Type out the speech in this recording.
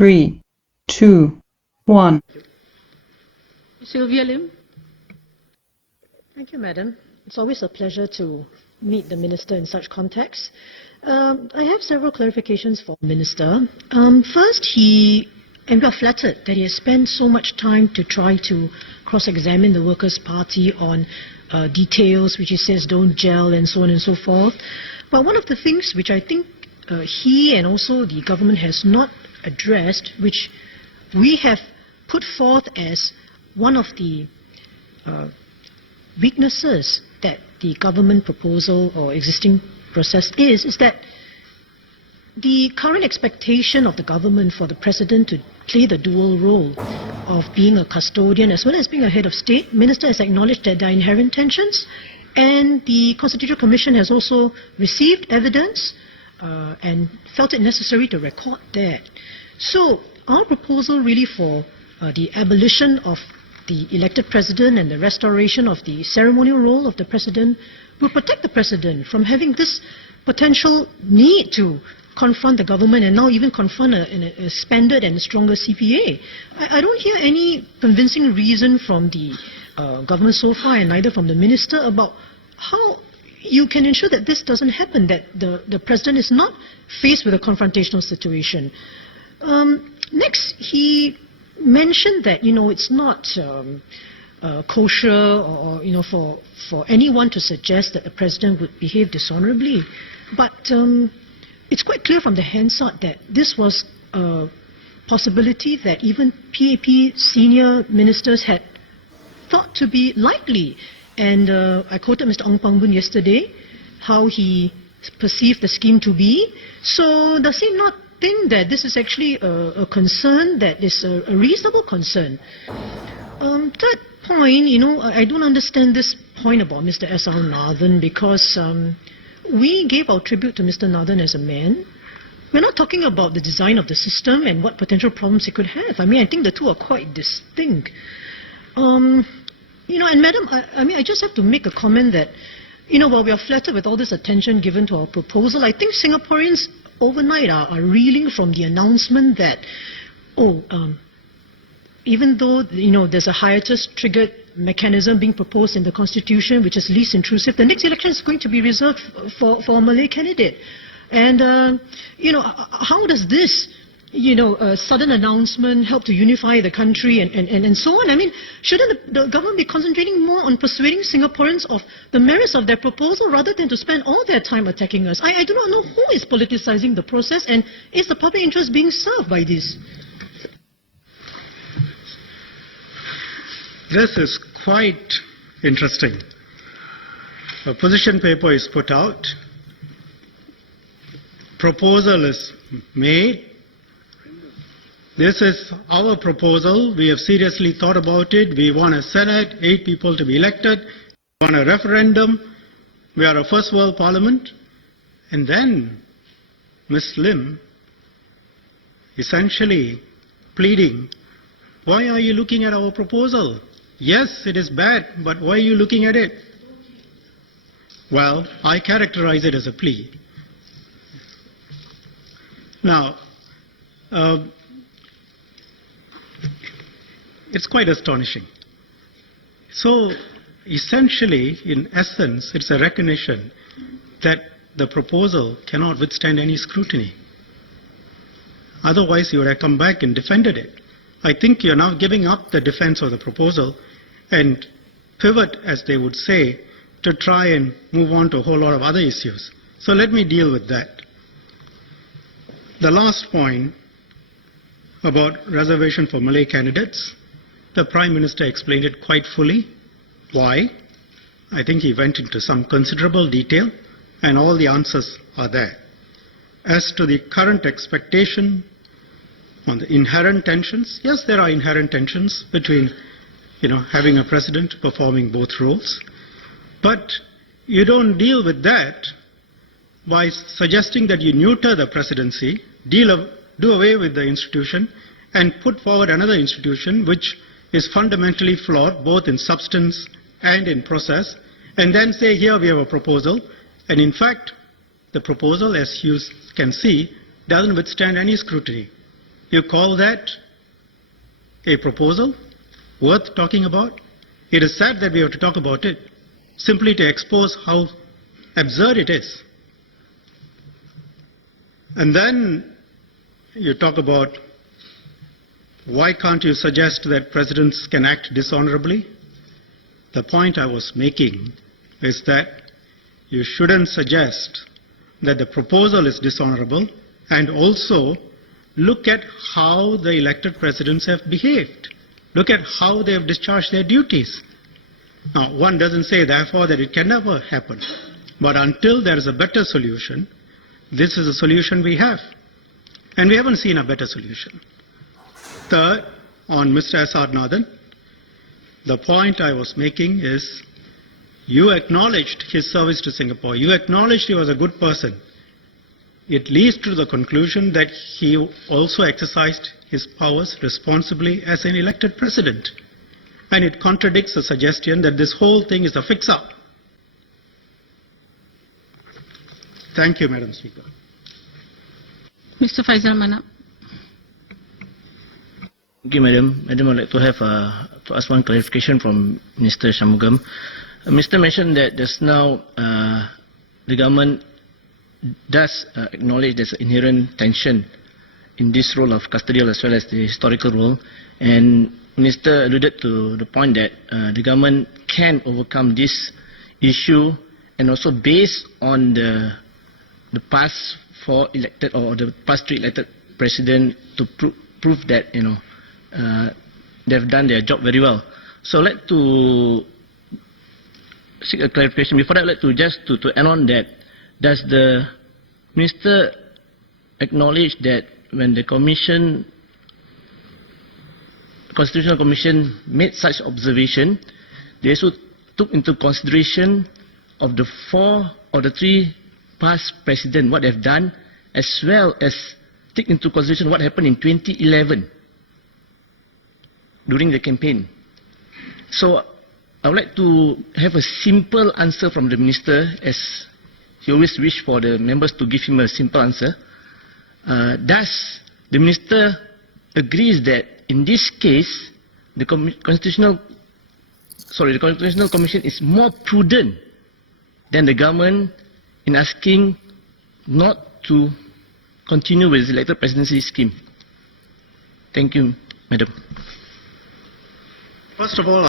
3, 2, 1. Sylvia Lim. Thank you, Madam. It's always a pleasure to meet the Minister in such contexts. I have several clarifications for the Minister. First, and we are flattered that he has spent so much time to try to cross-examine the Workers' Party on details which he says don't gel and so on and so forth. But one of the things which I think he and also the government has not addressed, which we have put forth as one of the weaknesses that the government proposal or existing process is that the current expectation of the government for the President to play the dual role of being a custodian as well as being a head of state. Minister has acknowledged that there are inherent tensions, and the Constitutional Commission has also received evidence and felt it necessary to record that. So our proposal really for the abolition of the elected president and the restoration of the ceremonial role of the president will protect the president from having this potential need to confront the government and now even confront a expanded and stronger CPA. I don't hear any convincing reason from the government so far, and neither from the minister, about how you can ensure that this doesn't happen, that the president is not faced with a confrontational situation. Next, he mentioned that it's not kosher or for anyone to suggest that the president would behave dishonorably, but it's quite clear from the Hansard that this was a possibility that even PAP senior ministers had thought to be likely. And I quoted Mr. Ong Pang Boon yesterday, how he perceived the scheme to be. So does he not think that this is actually a concern that is a reasonable concern? Third point, I don't understand this point about Mr. S.R. Nathan, because we gave our tribute to Mr. Nathan as a man. We're not talking about the design of the system and what potential problems it could have. I think the two are quite distinct. And Madam, I just have to make a comment that, while we are flattered with all this attention given to our proposal, I think Singaporeans overnight are reeling from the announcement that, even though, there's a hiatus-triggered mechanism being proposed in the Constitution, which is least intrusive, the next election is going to be reserved for a Malay candidate. And, how does this, sudden announcement help to unify the country and so on? Shouldn't the government be concentrating more on persuading Singaporeans of the merits of their proposal rather than to spend all their time attacking us? I do not know who is politicizing the process, and is the public interest being served by this? This is quite interesting. A position paper is put out, proposal is made. This is our proposal. We have seriously thought about it. We want a Senate, 8 people to be elected. We want a referendum. We are a first world parliament. And then Ms. Lim essentially pleading, why are you looking at our proposal? Yes, it is bad, but why are you looking at it? Well, I characterize it as a plea. Now, it's quite astonishing. So, essentially, in essence, it's a recognition that the proposal cannot withstand any scrutiny. Otherwise, you would have come back and defended it. I think you're now giving up the defense of the proposal and pivot, as they would say, to try and move on to a whole lot of other issues. So let me deal with that. The last point about reservation for Malay candidates, the Prime Minister explained it quite fully. Why? I think he went into some considerable detail, and all the answers are there. As to the current expectation on the inherent tensions, yes, there are inherent tensions between having a president performing both roles. But you don't deal with that by suggesting that you neuter the presidency, do away with the institution, and put forward another institution which is fundamentally flawed, both in substance and in process, and then say, here we have a proposal. And in fact, the proposal, as you can see, doesn't withstand any scrutiny. You call that a proposal worth talking about? It is sad that we have to talk about it simply to expose how absurd it is. And then you talk about why can't you suggest that presidents can act dishonorably? The point I was making is that you shouldn't suggest that the proposal is dishonorable, and also look at how the elected presidents have behaved. Look at how they have discharged their duties. Now, one doesn't say, therefore, that it can never happen. But until there is a better solution, this is a solution we have. And we haven't seen a better solution. Third, on Mr. S.R. Nathan, the point I was making is, you acknowledged his service to Singapore. You acknowledged he was a good person. It leads to the conclusion that he also exercised his powers responsibly as an elected president. And it contradicts the suggestion that this whole thing is a fix-up. Thank you, Madam Speaker. Mr. Faisal Manap. Thank you, Madam. Madam, I'd like to ask one clarification from Mr. Shanmugam. Mr. mentioned that just now the government does acknowledge there's an inherent tension in this role of custodial as well as the historical role, and Minister alluded to the point that the government can overcome this issue, and also based on the past 4 elected or the past 3 elected president to prove that they've done their job very well. So I'd like to seek a clarification. Before that, I'd like to just to add on that, does the Minister acknowledge that when the Constitutional Commission made such observation, they also took into consideration of the 4 or the 3 past presidents, what they've done, as well as take into consideration what happened in 2011 during the campaign? So I would like to have a simple answer from the Minister, as he always wished for the members to give him a simple answer. Does the Minister agrees that in this case, the Constitutional Commission is more prudent than the government in asking not to continue with the elected presidency scheme? Thank you, Madam. First of all,